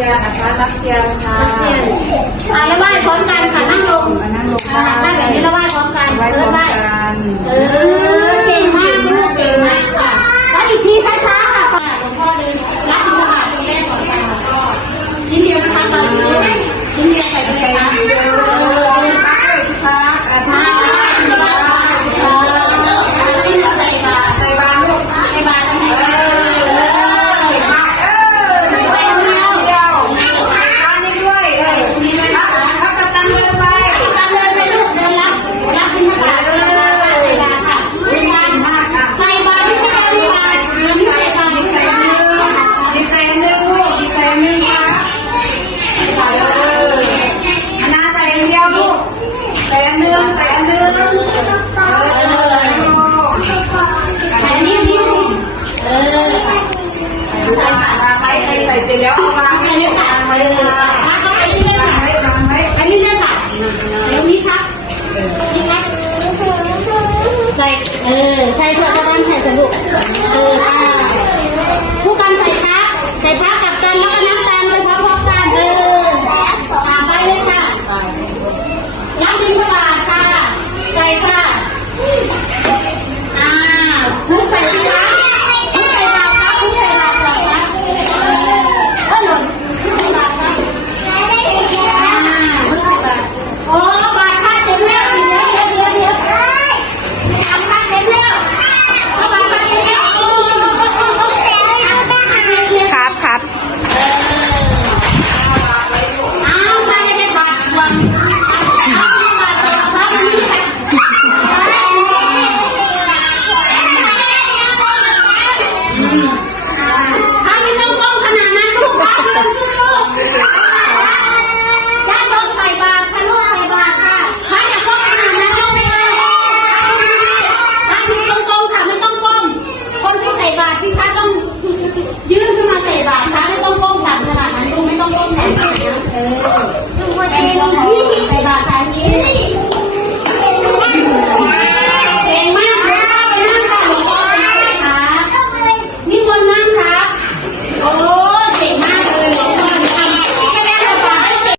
เชียร์นะคะรักเชียนะคะ 站路